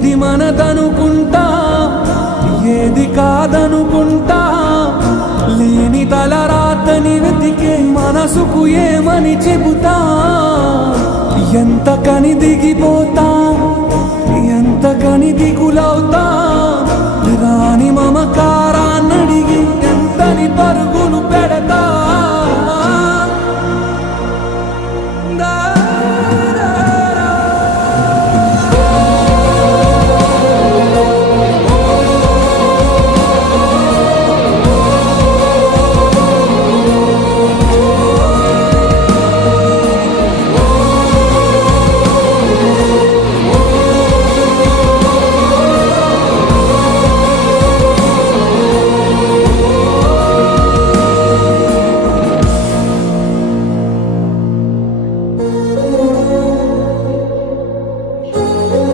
ఏది మనదనుకుంటా? ఏది కాదనుకుంటా? లేని తల రాతని వెతికే మనసుకు ఏమని చెబుతా? ఎంత కని దిగిపోతా? ఎంత కని దిగులవుతా? రాని మమకారాన్నడిగి ఎంతని పరుగులు పెడతా?